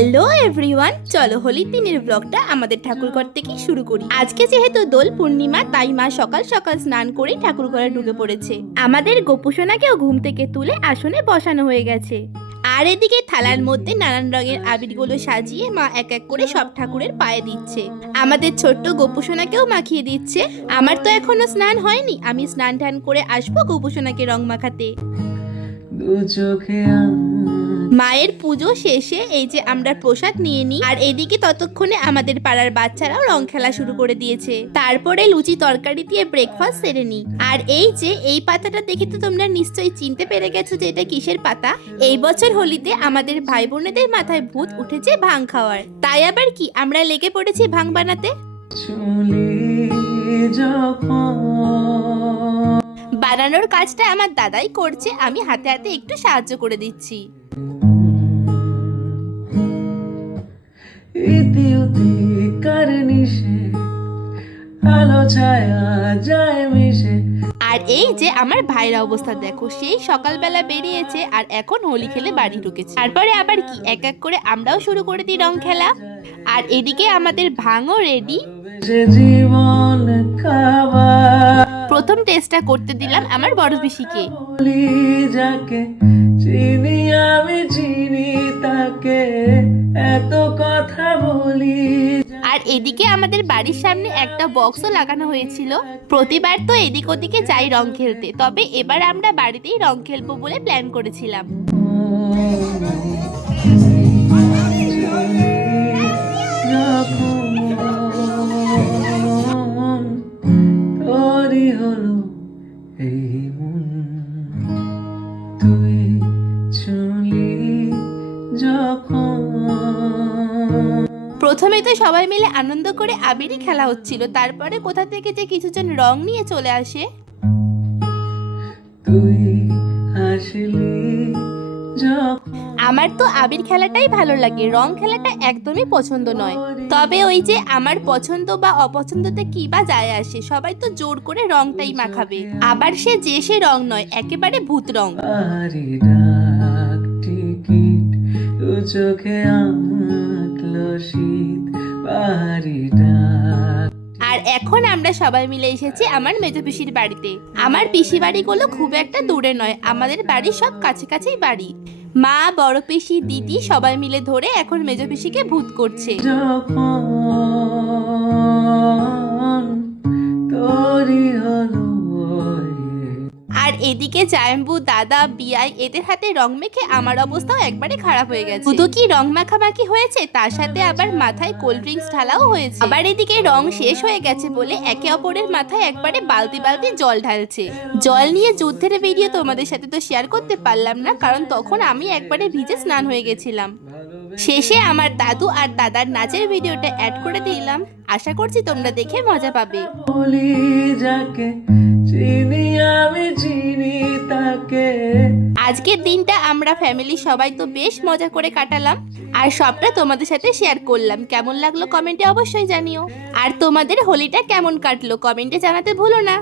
Hello everyone, চলো হোলির দিনের ব্লগটা আমাদের ঠাকুরঘর থেকে শুরু করি। আজকে যেহেতু দোল পূর্ণিমা, তাই মা সকাল সকাল স্নান করে ঠাকুরঘরে ঢুকে পড়েছে। আমাদের গোপুসোনাকেও ঘুম থেকে তুলে আসনে বসানো হয়ে গেছে। আর এদিকে থালার মধ্যে নানান রঙের আবিরগুলো সাজিয়ে মা এক এক করে সব ঠাকুরের পায়ে দিচ্ছে। আমাদের ছোট্ট গোপুসোনাকেও মাখিয়ে দিচ্ছে। আমার তো এখনো স্নান হয়নি, আমি স্নান টান করে আসবো গোপুসোনাকে রং মাখাতে। মায়ের পুজো শেষে এই যে আমরা প্রসাদ নিয়ে নিই, আর এদিকে ততক্ষণে আমাদের পাড়ার বাচ্চারাও রং খেলা শুরু করে দিয়েছে। তারপরে লুচি তরকারি দিয়ে ব্রেকফাস্ট সেরে নিই। আর এই যে এই পাতাটা দেখে তো তোমরা নিশ্চয়ই চিনতে পেরে গেছো যে এটা কিসের পাতা। এই বছর হোলিতে আমাদের ভাই বোনেদের মাথায় ভূত উঠেছে ভাং খাওয়ার, তাই আবার কি আমরা লেগে পড়েছি ভাং বানাতে। বানানোর কাজটা আমার দাদাই করছে, আমি হাতে হাতে একটু সাহায্য করে দিচ্ছি। আর এই যে আমার ভাইয়ের অবস্থা দেখো, সেই সকালবেলা বেরিয়েছে আর এখন হোলি খেলে বাড়ি ঢুকেছে। তারপরে আবার কি এক এক করে আমরাও শুরু করে দিই রং খেলা। আর এদিকে আমাদের ভাঙও রেডি। প্রথম টেস্টটা করতে দিলাম আমার বড় পিসিকে। আর এদিকে আমাদের বাড়ির সামনে একটা বক্সও লাগানো হয়েছিল। প্রতিবার তো এদিক ওদিকে যাই রং খেলতে, তবে এবার আমরা বাড়িতেই রং খেলবো বলে প্ল্যান করেছিলাম। প্রথমে তো সবাই মিলে আনন্দ করে আবিরই খেলা হচ্ছিল, তারপরে কোথা থেকে যে কিছুজন রং নিয়ে চলে আসে। আমার তো আবির খেলাটাই ভালো লাগে, রং খেলাটা একদমই পছন্দ নয়। তবে ওই যে আমার পছন্দ বা অপছন্দতে কি বা যায় আসে, সবাই তো জোর করে রংটাই মাখাবে। আবার সে যে সে রং নয়, একেবারে ভূত রং। আর এখন আমরা সবাই মিলে এসেছি আমার মেজো পিসির বাড়িতে। আমার পিসি বাড়িগুলো খুব একটা দূরে নয়, আমাদের বাড়ি সব কাছে কাছেই বাড়ি। মা, বড় পিসি, দিদি সবাই মিলে ধরে এখন মেজো পিসিকে ভূত করছে। আর এদিকে জায়ম্বু, দাদা, বিয়াই এদের হাতে রং মেখে আমার অবস্থাও একবারে খারাপ হয়ে গেছে। শুধু কি রং মাখামাখি হয়েছে, তার সাথে আবার মাথায় কোল্ড ড্রিঙ্কস ঢালাও হয়েছে। আবার এদিকে রং শেষ হয়ে গেছে বলে একে অপরের মাথায় একবারে বালতি বালতি জল ঢালছে। জল নিয়ে যুদ্ধের ভিডিও তোমাদের সাথে তো শেয়ার করতে পারলাম না, কারণ তখন আমি একবারে ভিজে স্নান হয়ে গেছিলাম। শেষে আমার দাদু আর দাদার নাচের ভিডিওটা অ্যাড করে দিলাম, আশা করছি তোমরা দেখে মজা পাবে। আজকের দিনটা আমরা ফ্যামিলি সবাই তো বেশ মজা করে কাটালাম, আর সবটা তোমাদের সাথে শেয়ার করলাম। কেমন লাগলো কমেন্টে অবশ্যই জানিও। আর তোমাদের হোলিটা কেমন কাটলো কমেন্টে জানাতে ভুলো না।